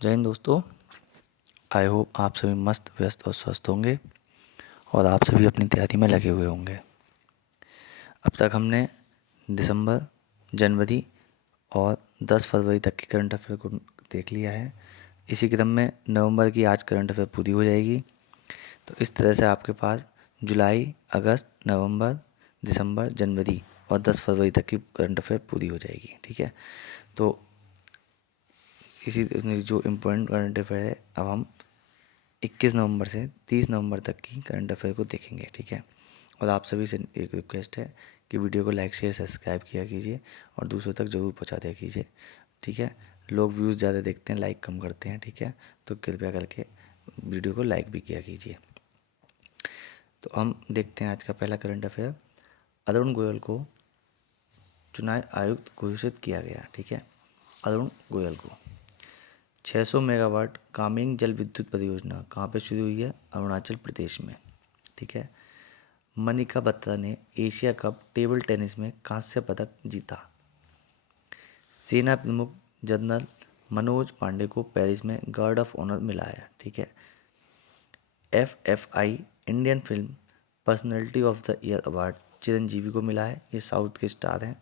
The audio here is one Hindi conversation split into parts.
जय हिंद दोस्तों। आई होप आप सभी मस्त व्यस्त और स्वस्थ होंगे और आप सभी अपनी तैयारी में लगे हुए होंगे। अब तक हमने दिसंबर, जनवरी और 10 फरवरी तक की करंट अफेयर को देख लिया है। इसी क्रम में नवंबर की आज करंट अफेयर पूरी हो जाएगी। तो इस तरह से आपके पास जुलाई, अगस्त, नवंबर, दिसंबर, जनवरी और 10 फरवरी तक की करंट अफेयर पूरी हो जाएगी। ठीक है, तो इसी जो इम्पोर्टेंट करंट अफेयर है, अब हम 21 नवंबर से 30 नवंबर तक की करंट अफेयर को देखेंगे। ठीक है, और आप सभी से एक रिक्वेस्ट है कि वीडियो को लाइक, शेयर, सब्सक्राइब किया कीजिए और दूसरों तक ज़रूर पहुंचा दिया कीजिए। ठीक है, लोग व्यूज़ ज़्यादा देखते हैं, लाइक कम करते हैं। ठीक है, तो कृपया करके वीडियो को लाइक भी किया कीजिए। तो हम देखते हैं आज का पहला करंट अफेयर। अरुण गोयल को चुनाव आयुक्त घोषित किया गया। ठीक है, अरुण गोयल को 600 मेगावाट कामेंग जल विद्युत परियोजना कहाँ पे शुरू हुई है? अरुणाचल प्रदेश में। ठीक है, मनिका बत्रा ने एशिया कप टेबल टेनिस में कांस्य पदक जीता। सेना प्रमुख जनरल मनोज पांडे को पेरिस में गार्ड ऑफ ऑनर मिला है। ठीक है, FFI Indian film personality of the year award Chiranjeevi को मिला है। ये साउथ के स्टार हैं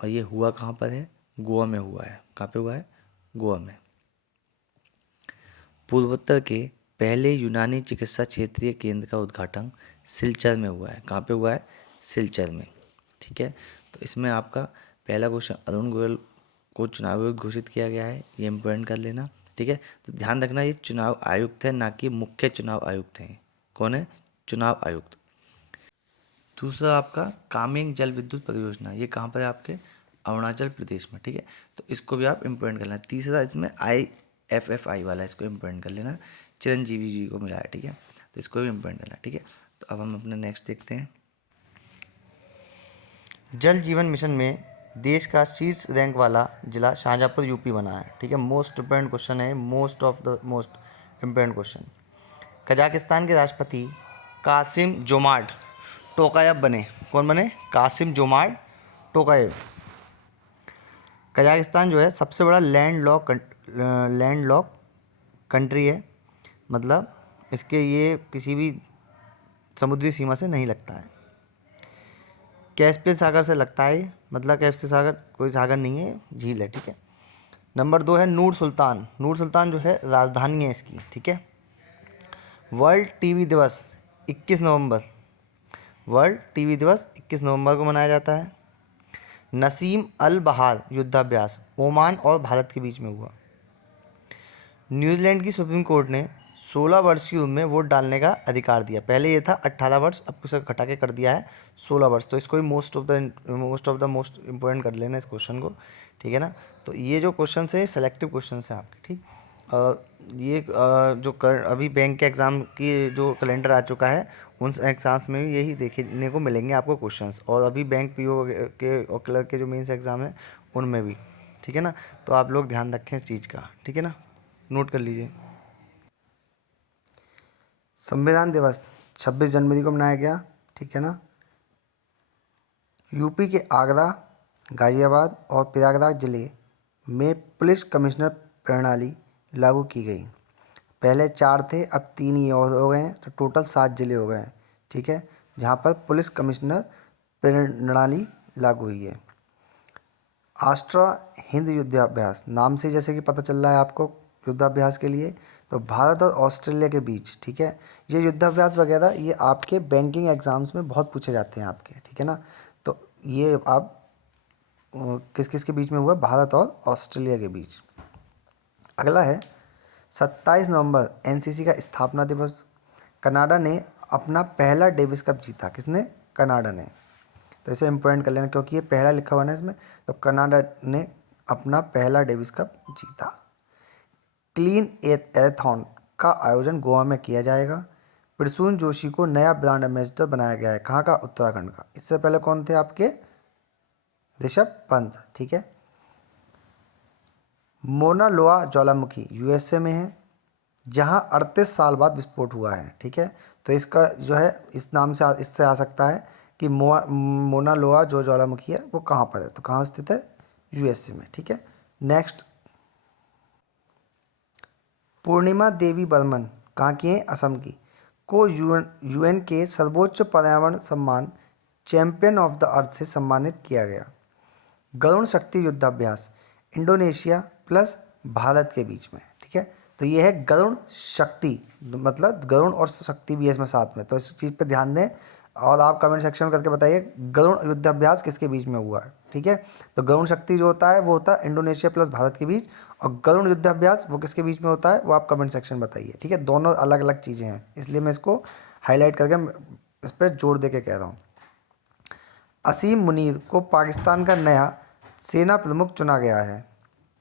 और ये हुआ कहाँ पर है? गोवा में हुआ है। कहाँ पे हुआ है? गोवा में। पूर्वोत्तर के पहले यूनानी चिकित्सा क्षेत्रीय केंद्र का उद्घाटन सिलचर में हुआ है। कहाँ पे हुआ है? सिलचर में। ठीक है, तो इसमें आपका पहला क्वेश्चन, अरुण गोयल को चुनाव आयुक्त घोषित किया गया है, ये इम्पोर्टेंट कर लेना। ठीक है, तो ध्यान रखना ये चुनाव आयुक्त है, ना कि मुख्य चुनाव आयुक्त हैं। कौन है? चुनाव आयुक्त। दूसरा आपका कामेंग जल विद्युत परियोजना, ये कहाँ पर है? आपके अरुणाचल प्रदेश में। ठीक है, तो इसको भी आप इम्पोर्टेंट कर लेना। तीसरा इसमें IFFI वाला, इसको इम्पोर्टेंट कर लेना, चिरंजीवी जी को मिला है। ठीक है, तो इसको भी इम्पोर्टेंट करना। ठीक है, तो अब हम अपने नेक्स्ट देखते हैं। जल जीवन मिशन में देश का शीर्ष रैंक वाला जिला शाहजहाँपुर यूपी बना है। ठीक है, मोस्ट इम्पोर्टेंट क्वेश्चन है, most of the most important question. Kazakhstan के राष्ट्रपति कासिम जोमार्ट टोकायव बने। कौन बने? कासिम जोमार्ट टोकायव। कजाकिस्तान जो है सबसे बड़ा लैंड लॉक कंट्री है, मतलब इसके ये किसी भी समुद्री सीमा से नहीं लगता है। कैस्पियन सागर से लगता है, मतलब कैस्पियन सागर कोई सागर नहीं है, झील है। ठीक है, नंबर 2 है नूर सुल्तान। नूर सुल्तान जो है राजधानी है इसकी। ठीक है, वर्ल्ड टीवी दिवस 21 नवंबर, वर्ल्ड टीवी दिवस 21 नवंबर को मनाया जाता है। नसीम अल बहार युद्धाभ्यास ओमान और भारत के बीच में हुआ। न्यूजीलैंड की सुप्रीम कोर्ट ने 16 वर्ष की उम्र में वोट डालने का अधिकार दिया। पहले ये था 18 वर्ष, अब उसे घटा के कर दिया है 16 वर्ष। तो इसको भी most of the most important कर लेना इस क्वेश्चन को। ठीक है ना, तो ये जो क्वेश्चन है सेलेक्टिव क्वेश्चन है आपके। ठीक, ये अभी बैंक के एग्ज़ाम की जो कैलेंडर आ चुका है, उन एग्ज़ाम्स में भी यही देखने को मिलेंगे आपको क्वेश्चंस, और अभी बैंक PO के और क्लर्क के जो मेंस एग्ज़ाम है उनमें भी। ठीक है ना, तो आप लोग ध्यान रखें इस चीज़ का। ठीक है ना, नोट कर लीजिए। संविधान दिवस 26 जनवरी को मनाया गया। ठीक है ना, यूपी के आगरा, गाज़ियाबाद और प्रयागराज जिले में पुलिस कमिश्नर प्रणाली लागू की गई। पहले 4 थे, अब 3 ही और हो गए हैं, तो टोटल 7 जिले हो गए हैं। ठीक है, जहाँ पर पुलिस कमिश्नर प्रणाली लागू हुई है। आस्ट्रा हिंद युद्धाभ्यास नाम से जैसे कि पता चल रहा है आपको युद्धाभ्यास के लिए, तो भारत और ऑस्ट्रेलिया के बीच। ठीक है, ये युद्धाभ्यास वगैरह ये आपके बैंकिंग एग्जाम्स में बहुत पूछे जाते हैं आपके। ठीक है ना, तो ये आप किस किस के बीच में हुआ? भारत और ऑस्ट्रेलिया के बीच। अगला है 27 नवंबर NCC का स्थापना दिवस। कनाडा ने अपना पहला डेविस कप जीता। किसने? कनाडा ने। तो इसे इम्पोर्टेंट कर लेना क्योंकि ये पहला लिखा हुआ है इसमें। तो कनाडा ने अपना पहला डेविस कप जीता। क्लीन एथॉन का आयोजन गोवा में किया जाएगा। प्रसून जोशी को नया ब्रांड एम्बेसडर बनाया गया है। कहाँ का? उत्तराखंड का। इससे पहले कौन थे आपके? ऋषभ पंत। ठीक है, मोना लोआ ज्वालामुखी USA में है, जहां 38 साल बाद विस्फोट हुआ है। ठीक है, तो इसका जो है इस नाम से इससे आ सकता है कि मोना लोआ जो ज्वालामुखी है वो कहाँ पर है, तो कहाँ स्थित है? USA में। ठीक है, नेक्स्ट पूर्णिमा देवी बर्मन कहाँ की हैं? असम की। को यूएन के सर्वोच्च पर्यावरण सम्मान चैंपियन ऑफ द अर्थ से सम्मानित किया गया। गरुण शक्ति युद्धाभ्यास इंडोनेशिया प्लस भारत के बीच में, ठीक है। तो ये है गरुण शक्ति, मतलब गरुण और शक्ति भी है इसमें साथ में, तो इस चीज़ पे ध्यान दें। और आप कमेंट सेक्शन में करके बताइए गरुण युद्धाभ्यास किसके बीच में हुआ है, ठीक है। तो गरुण शक्ति जो होता है वो होता है इंडोनेशिया प्लस भारत के बीच, और गरुण युद्धाभ्यास वो किसके बीच में होता है वो आप कमेंट सेक्शन में बताइए, ठीक है। दोनों अलग अलग चीज़ें हैं, इसलिए मैं इसको हाईलाइट करके इस पर जोर दे के कह रहा हूँ। असीम मुनीर को पाकिस्तान का नया सेना प्रमुख चुना गया है।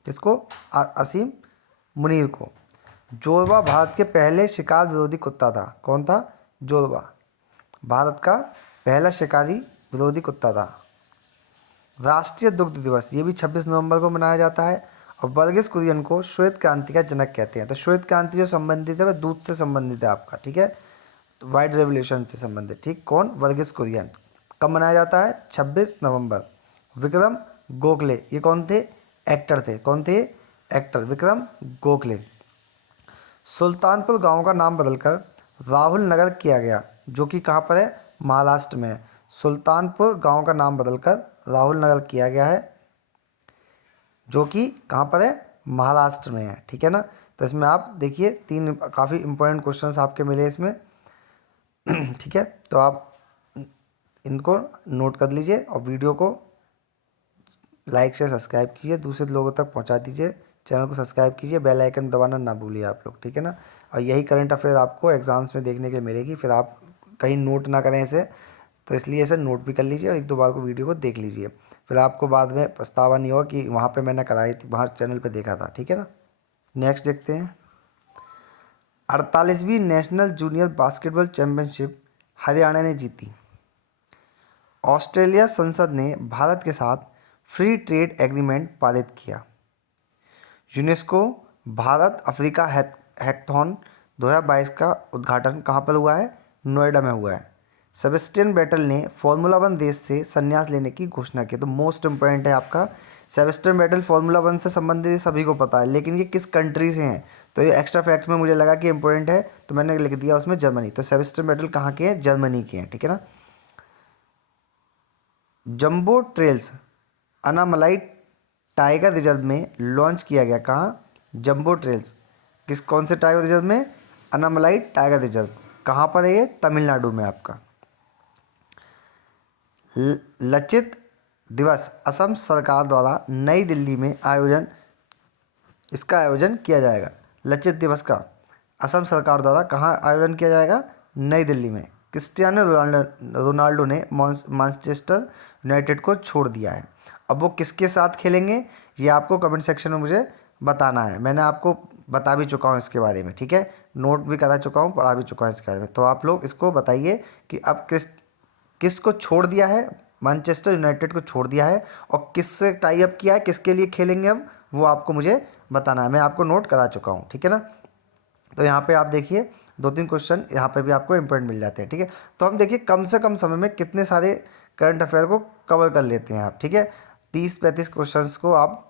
किसको? असीम मुनीर को। जोरबा भारत के पहले शिकार विरोधी कुत्ता था। कौन था? जोरबा भारत का पहला शिकारी विरोधी कुत्ता था। राष्ट्रीय दुग्ध दिवस ये भी 26 नवंबर को मनाया जाता है। और वर्गीस कुरियन को श्वेत क्रांति का जनक कहते हैं। तो श्वेत क्रांति जो संबंधित है वह दूध से संबंधित है आपका, ठीक है, वाइट रेवोल्यूशन से संबंधित, ठीक। कौन? वर्गीस कुरियन। कब मनाया जाता है? 26 नवंबर। विक्रम गोखले ये कौन थे? एक्टर थे। कौन थे? एक्टर विक्रम गोखले। सुल्तानपुर गांव का नाम बदलकर राहुल नगर किया गया, जो कि कहाँ पर है? महाराष्ट्र में। सुल्तानपुर गांव का नाम बदलकर राहुल नगर किया गया है, जो कि कहाँ पर है? महाराष्ट्र में है, ठीक है ना। तो इसमें आप देखिए 3 काफ़ी इंपॉर्टेंट क्वेश्चंस आपके मिले इसमें, ठीक है। तो आप इनको नोट कर लीजिए और वीडियो को लाइक से सब्सक्राइब कीजिए, दूसरे लोगों तक पहुंचा दीजिए, चैनल को सब्सक्राइब कीजिए, बेल आइकन दबाना ना भूलिए आप लोग, ठीक है ना। और यही करंट अफेयर आपको एग्जाम्स में देखने के लिए मिलेगी, फिर आप कहीं नोट ना करें इसे, तो इसलिए इसे नोट भी कर लीजिए और 1-2 बार को वीडियो को देख लीजिए, फिर आपको बाद में पछतावा नहीं होगा कि वहाँ पर मैंने कराई थी, वहाँ चैनल पर देखा था, ठीक है ना। नेक्स्ट देखते हैं। 48वीं national junior basketball championship Haryana ने जीती। ऑस्ट्रेलिया संसद ने भारत के साथ फ्री ट्रेड एग्रीमेंट पारित किया। यूनेस्को भारत अफ्रीका हैकथॉन 2022 का उद्घाटन कहाँ पर हुआ है? नोएडा में हुआ है। सेबेस्टियन वेटल ने फार्मूला 1 रेस से संन्यास लेने की घोषणा की। तो मोस्ट इंपॉर्टेंट है आपका, सेबेस्टियन वेटल फार्मूला 1 से संबंधित सभी को पता है, लेकिन ये किस कंट्री से हैं? तो ये एक्स्ट्रा फैक्ट में मुझे लगा कि इंपॉर्टेंट है, तो मैंने लिख दिया उसमें जर्मनी। तो सेबेस्टियन वेटल कहाँ के हैं? जर्मनी के हैं, ठीक है ना। Jumbo trails Anamalai tiger reserve में लॉन्च किया गया। कहाँ? जंबो ट्रेल्स कौन से टाइगर रिजर्व में? Anamalai tiger reserve. कहाँ पर है ये? तमिलनाडु में आपका। लचित दिवस असम सरकार द्वारा नई दिल्ली में इसका आयोजन किया जाएगा। लचित दिवस का असम सरकार द्वारा कहाँ आयोजन किया जाएगा? नई दिल्ली में। क्रिस्टियानो रोनाल्डो ने मैनचेस्टर यूनाइटेड को छोड़ दिया है। अब वो किसके साथ खेलेंगे ये आपको कमेंट सेक्शन में मुझे बताना है। मैंने आपको बता भी चुका हूँ इसके बारे में, ठीक है, नोट भी करा चुका हूँ, पढ़ा भी चुका हूँ इसके बारे में। तो आप लोग इसको बताइए कि अब किसको छोड़ दिया है? मैनचेस्टर यूनाइटेड को छोड़ दिया है, और किससे टाई अप किया है, किसके लिए खेलेंगे हम, वो आपको मुझे बताना है। मैं आपको नोट करा चुका हूँ, ठीक है ना। तो यहाँ पे आप देखिए 2-3 क्वेश्चन यहाँ पे भी आपको इंपॉर्टेंट मिल जाते हैं, ठीक है। तो हम देखिए कम से कम समय में कितने सारे करंट अफेयर को कवर कर लेते हैं आप, ठीक है। 30-35 क्वेश्चंस को आप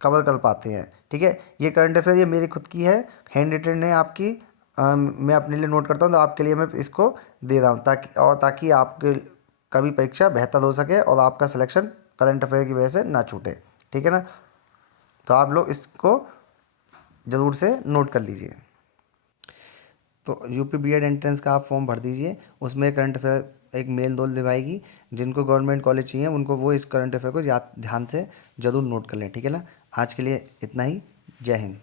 कवर कर पाते हैं, ठीक है। ये करंट अफेयर ये मेरी खुद की है, हैंड रिटन है आपकी, मैं अपने लिए नोट करता हूँ, तो आपके लिए मैं इसको दे रहा हूँ ताकि आपके कभी परीक्षा बेहतर हो सके और आपका सिलेक्शन करंट अफेयर की वजह से ना छूटे, ठीक है ना। तो आप लोग इसको ज़रूर से नोट कर लीजिए। तो यूपी बीएड एंट्रेंस का आप फॉर्म भर दीजिए, उसमें करंट अफेयर एक मेल रोल दिलवाएगी। जिनको गवर्नमेंट कॉलेज चाहिए उनको वो इस करंट अफेयर को ध्यान से ज़रूर नोट कर लें, ठीक है ना। आज के लिए इतना ही। जय हिंद।